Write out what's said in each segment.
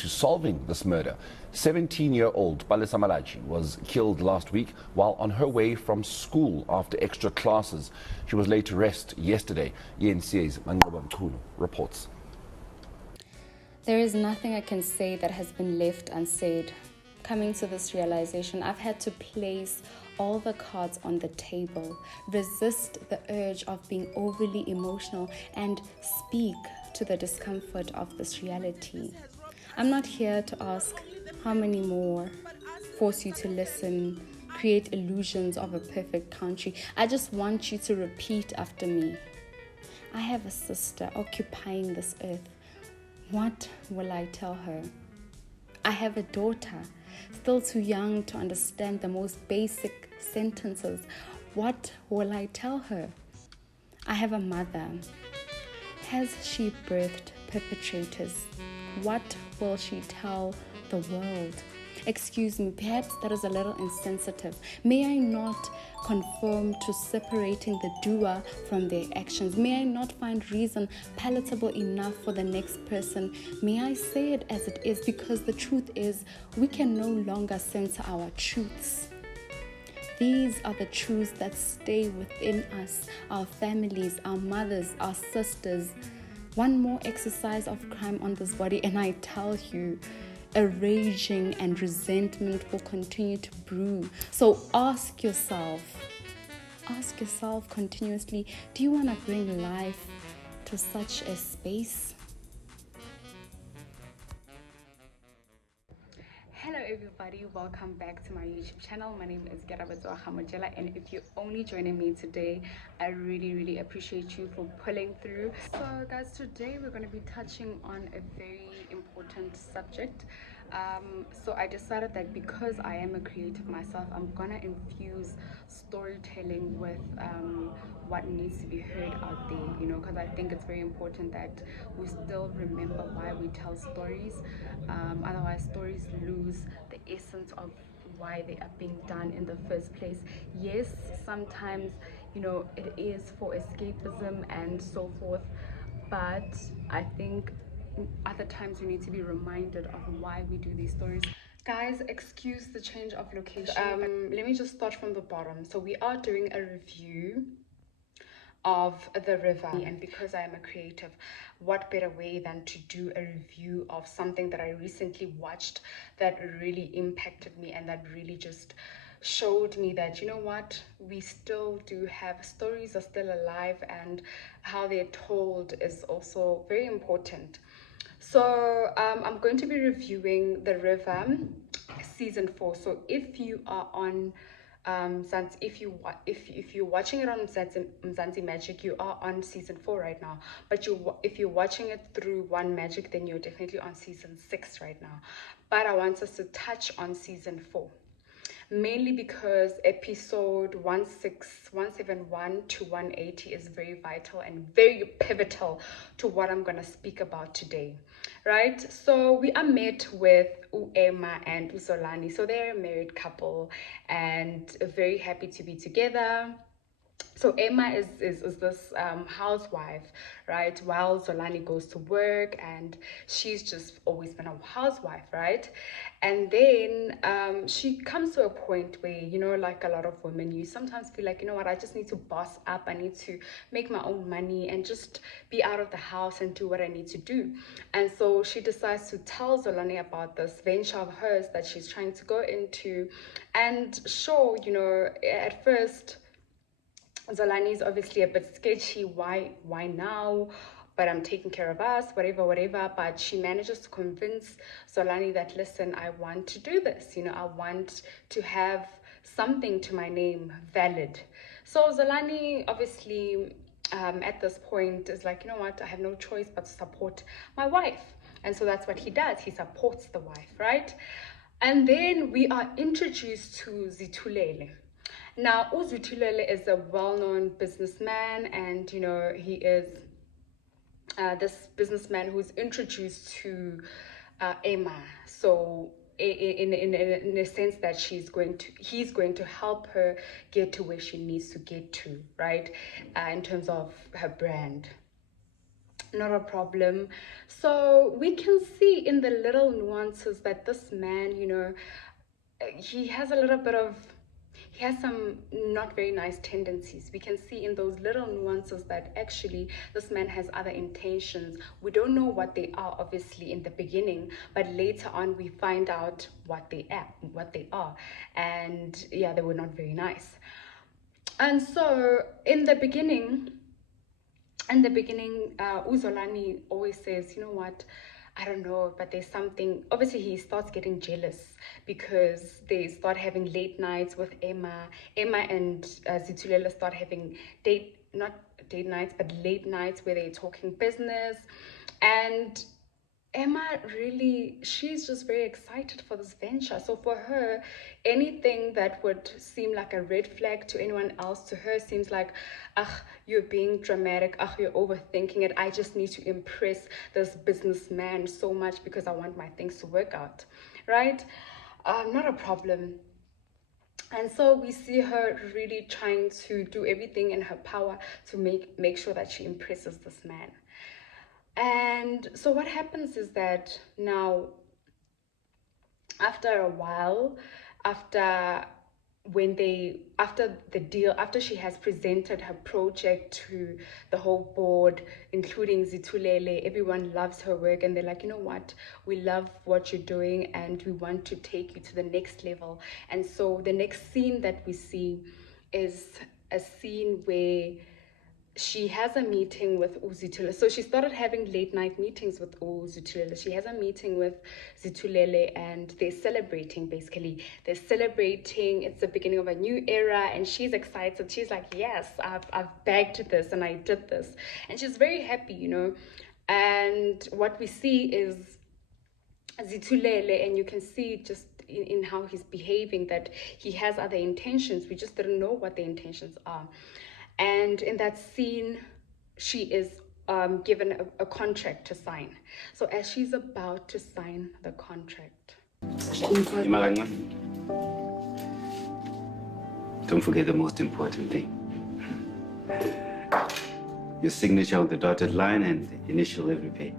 to solving this murder. 17-year-old Palesa Malatjie was killed last week while on her way from school after extra classes. She was laid to rest yesterday. ENCA's Mangoba Mkhulu reports. There is nothing I can say that has been left unsaid. Coming to this realization, I've had to place all the cards on the table, resist the urge of being overly emotional, and speak to the discomfort of this reality. I'm not here to ask how many more, force you to listen, create illusions of a perfect country. I just want you to repeat after me. I have a sister occupying this earth. What will I tell her? I have a daughter, still too young to understand the most basic sentences. What will I tell her? I have a mother. Has she birthed perpetrators? What will she tell the world? Excuse me, perhaps that is a little insensitive. May I not conform to separating the doer from their actions? May I not find reason palatable enough for the next person? May I say it as it is, because the truth is we can no longer censor our truths. These are the truths that stay within us, our families, our mothers, our sisters. One more exercise of crime on this body, and I tell you, a raging and resentment will continue to brew. So ask yourself continuously, do you want to bring life to such a space? Hello everybody, welcome back to my YouTube channel. My name is Hamajela, and if you're only joining me today, I really appreciate you for pulling through. So guys, today we're going to be touching on a very important subject. So I decided that because I am a creative myself, I'm gonna infuse storytelling with what needs to be heard out there, you know, because I think it's very important that we still remember why we tell stories. Otherwise stories lose the essence of why they are being done in the first place. Yes, sometimes, you know, it is for escapism and so forth, but I think other times we need to be reminded of why we do these stories. Guys, excuse the change of location. Let me just start from the bottom. So we are doing a review of the river, and because I am a creative, what better way than to do a review of something that I recently watched that really impacted me and that really just showed me that, you know what, we still do have stories are still alive, and how they're told is also very important. So I'm going to be reviewing The River season 4. So if you are on if you're watching it on Mzansi Magic, you are on season 4 right now. But if you're watching it through One Magic, then you're definitely on season 6 right now. But I want us to touch on season 4. Mainly because episode 171 to 180 is very vital and very pivotal to what I'm going to speak about today, right? So we are met with Emma and Uzolani. So they're a married couple and very happy to be together. So Emma is this housewife, right, while Zolani goes to work, and she's just always been a housewife, right? And then she comes to a point where, you know, like a lot of women, you sometimes feel like, you know what, I just need to boss up, I need to make my own money and just be out of the house and do what I need to do. And so she decides to tell Zolani about this venture of hers that she's trying to go into. And sure, you know, at first Zolani is obviously a bit sketchy. Why now? But I'm taking care of us, whatever. But she manages to convince Zolani that, listen, I want to do this. You know, I want to have something to my name valid. So Zolani obviously at this point is like, you know what, I have no choice but to support my wife. And so that's what he does. He supports the wife, right? And then we are introduced to Zitulele. Now, Uzutulele is a well-known businessman, and, you know, he is this businessman who's introduced to Emma. So in a sense that he's going to help her get to where she needs to get to, right? In terms of her brand. Not a problem. So we can see in the little nuances that this man, you know, he has a little bit of, he has some not very nice tendencies. We can see in those little nuances that actually this man has other intentions. We don't know what they are obviously in the beginning, but later on we find out what they are. And yeah, they were not very nice. And so Uzolani always says, you know what, I don't know, but there's something. Obviously, he starts getting jealous because they start having late nights with Emma. Emma and Zitulela start having not date nights, but late nights where they're talking business. And Emma really, she's just very excited for this venture. So for her, anything that would seem like a red flag to anyone else, to her seems like, you're being dramatic, you're overthinking it. I just need to impress this businessman so much because I want my things to work out, right? Not a problem. And so we see her really trying to do everything in her power to make sure that she impresses this man. And so what happens is that now, after a while, after she has presented her project to the whole board, including Zitulele, everyone loves her work and they're like, you know what, we love what you're doing and we want to take you to the next level. And so the next scene that we see is a scene where she has a meeting with Zitulele. So she started having late night meetings with Zitulele. She has a meeting with Zitulele and they're celebrating, basically. They're celebrating, it's the beginning of a new era and she's excited. She's like, yes, I've bagged this and I did this. And she's very happy, you know. And what we see is Zitulele, and you can see just in how he's behaving that he has other intentions. We just didn't know what the intentions are. And in that scene, she is given a contract to sign. So as she's about to sign the contract. Don't forget the most important thing. Your signature on the dotted line and the initial every page.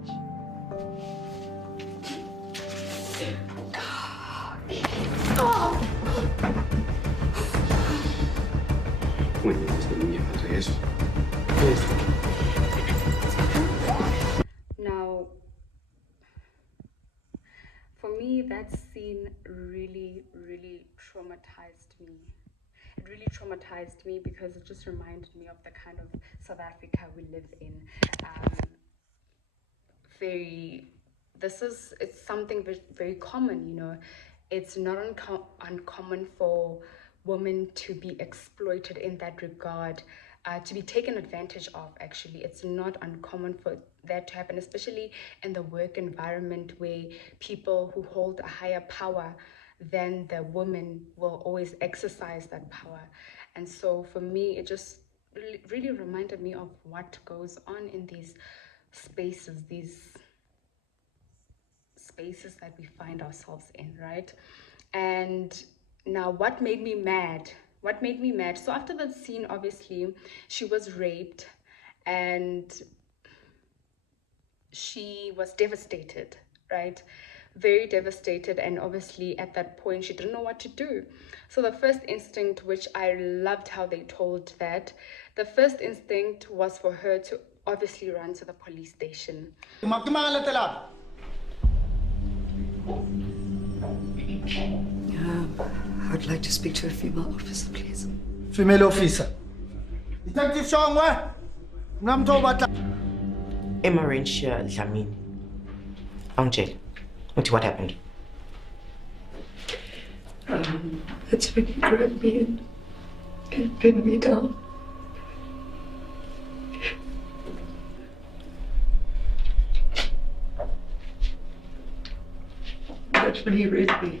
Now, for me, that scene really, really traumatized me. It really traumatized me because it just reminded me of the kind of South Africa we live in. It's something very, very common, you know. It's not uncommon for women to be exploited in that regard, to be taken advantage of, actually. It's not uncommon for that to happen, especially in the work environment where people who hold a higher power than the woman will always exercise that power. And so for me, it just really reminded me of what goes on in these spaces that we find ourselves in, right? And now what made me mad? So after that scene, obviously, she was raped and she was devastated, right? Very devastated. And obviously at that point, she didn't know what to do. So the first instinct, which I loved how they told that, the first instinct was for her to obviously run to the police station. I'd like to speak to a female officer, please. Female officer. Detective Shongwe. Emma Rensha Dlamini. Angel, what happened? That's when he grabbed me and pinned me down. That's when he raped me.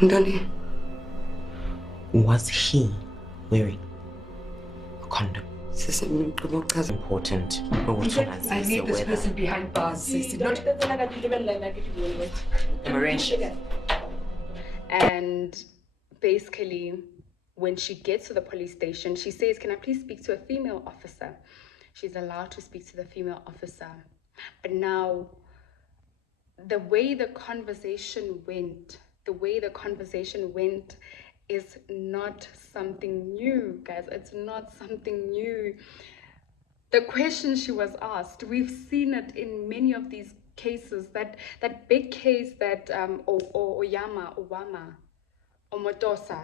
Ndani. Was he wearing a condom? It's Important. I need this person behind bars. Emma Rensha. And basically, when she gets to the police station, she says, "Can I please speak to a female officer?" She's allowed to speak to the female officer. But now, the way the conversation went is not something new, guys. It's not something new. The question she was asked, we've seen it in many of these cases, that big case that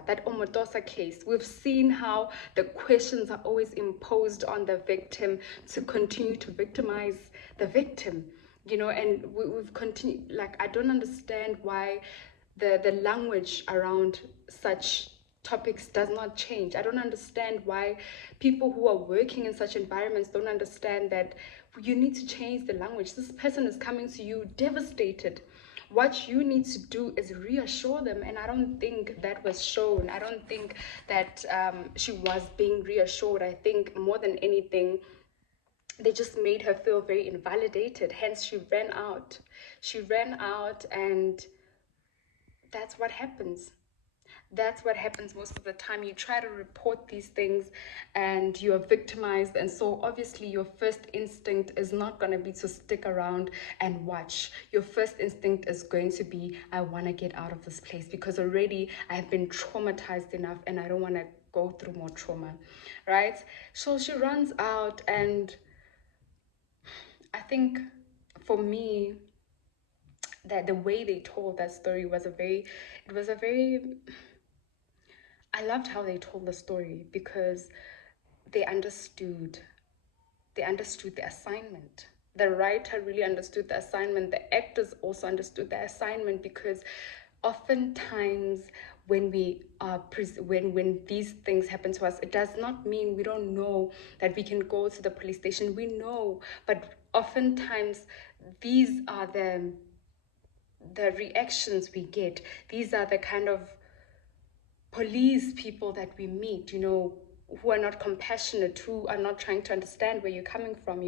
that Omotosa case. We've seen how the questions are always imposed on the victim to continue to victimize the victim, and we've continued. Like, I don't understand why the language around such topics does not change. I don't understand why people who are working in such environments don't understand that you need to change the language. This person is coming to you devastated. What you need to do is reassure them, and I don't think that was shown. I don't think that she was being reassured. I think more than anything, they just made her feel very invalidated. Hence, she ran out. And that's what happens. That's what happens most of the time. You try to report these things and you are victimized, and so obviously your first instinct is not going to be to stick around and watch. Your first instinct is going to be, I want to get out of this place, because already I've been traumatized enough and I don't want to go through more trauma, right? So she runs out, and I think for me, that the way they told that story was a very I loved how they told the story, because they understood the assignment. The writer really understood the assignment. The actors also understood the assignment, because oftentimes when we are when these things happen to us, it does not mean we don't know that we can go to the police station. We know, but oftentimes these are the reactions we get. These are the kind of police people that we meet, who are not compassionate, who are not trying to understand where you're coming from.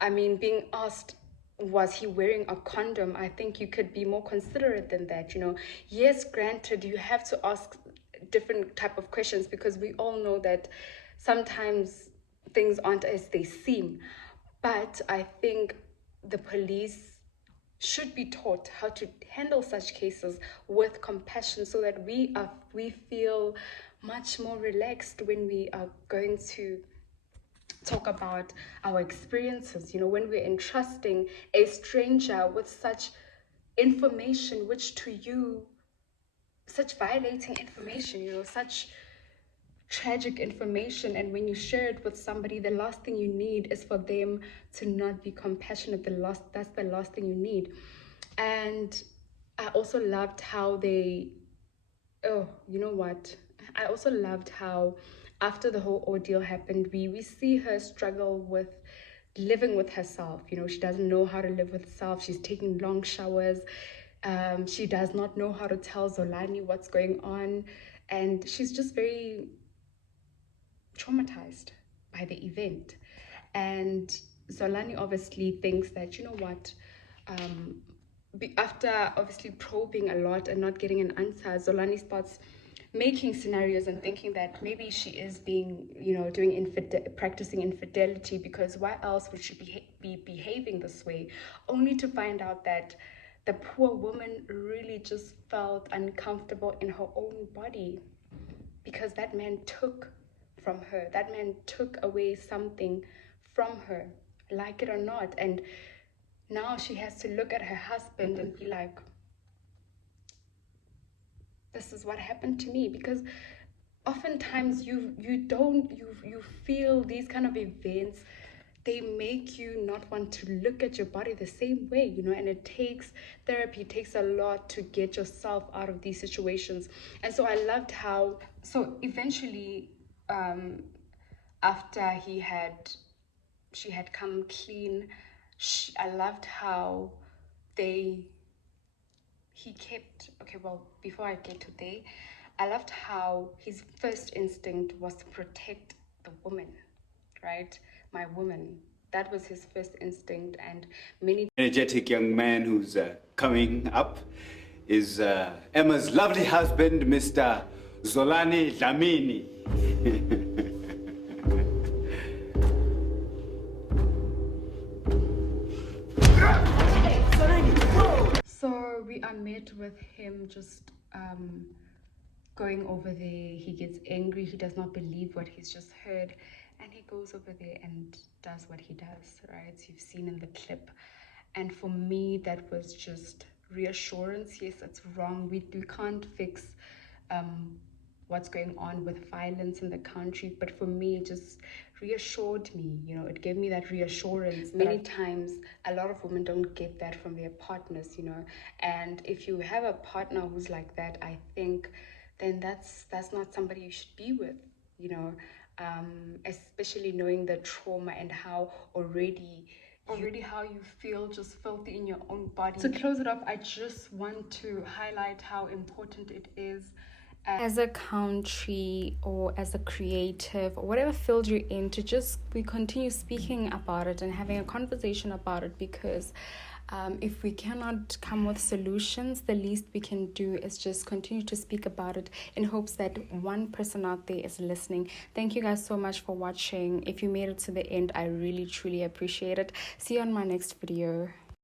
I mean, being asked, was he wearing a condom? I think you could be more considerate than that. Yes, granted, you have to ask different type of questions, because we all know that sometimes things aren't as they seem. But I think the police should be taught how to handle such cases with compassion, so that we feel much more relaxed when we are going to talk about our experiences, when we're entrusting a stranger with such information, which to you, such violating information, such tragic information. And when you share it with somebody, the last thing you need is for them to not be compassionate. That's the last thing you need. And I also loved how I also loved how after the whole ordeal happened, we see her struggle with living with herself. She doesn't know how to live with herself. She's taking long showers. She does not know how to tell Zolani what's going on. And she's just very traumatized by the event. And Zolani obviously thinks that, after obviously probing a lot and not getting an answer, Zolani starts making scenarios and thinking that maybe she is being, practicing infidelity, because why else would she be behaving this way? Only to find out that the poor woman really just felt uncomfortable in her own body, because that man took from her. That man took away something from her, like it or not. And now she has to look at her husband and be like, this is what happened to me. Because oftentimes you feel these kind of events, they make you not want to look at your body the same way, and it takes therapy. It takes a lot to get yourself out of these situations. And so I loved how, so eventually, after she had come clean, I loved how before I get to I loved how his first instinct was to protect the woman, right? My woman. That was his first instinct. And many Energetic young man who's coming up is Emma's lovely husband, Mr. Zolani Dlamini. So we are met with him just going over there. He gets angry, he does not believe what he's just heard, and he goes over there and does what he does, right? You've seen in the clip. And for me, that was just reassurance. Yes, it's wrong. We can't fix what's going on with violence in the country, but for me it just reassured me, you know, it gave me that reassurance. Many times a lot of women don't get that from their partners, you know, and if you have a partner who's like that, I think then that's not somebody you should be with, you know, especially knowing the trauma and how already how you feel just filthy in your own body. To close it off, I just want to highlight how important it is as a country or as a creative or whatever field you're in to just we continue speaking about it and having a conversation about it, because if we cannot come with solutions, the least we can do is just continue to speak about it in hopes that one person out there is listening. Thank you guys so much for watching. If you made it to the end, I really truly appreciate it. See you on my next video.